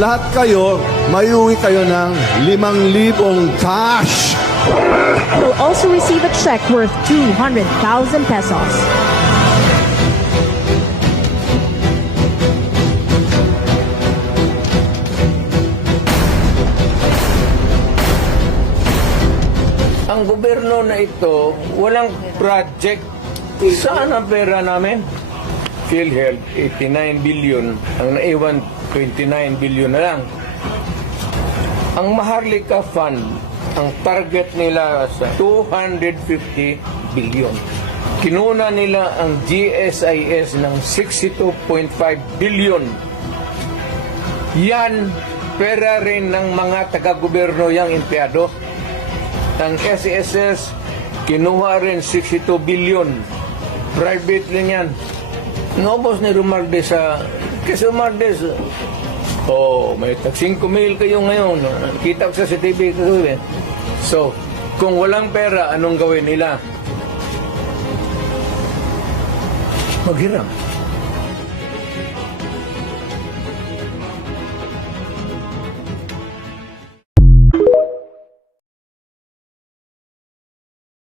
lahat kayo, mayuwi kayo ng 5,000 cash. Will also receive a check worth 200,000 pesos. Ang gobyerno na ito, walang project. Saan ang pera namin? PhilHealth, 89 billion. Ang naiwan, 29 billion na lang. Ang Maharlika Fund, ang target nila sa 250 billion. Kinuna nila ang GSIS ng 62.5 billion. Yan, pera rin ng mga taga-gobyerno yang empleyado. Ang SSS, kinuha rin 62 billion. Private lang yan. Naubos ni Romualdez sa... Kasi Romualdez, may tag 5,000 kayo ngayon. Kita ko sa CCTV. So, kung walang pera, anong gawin nila? Maghiram.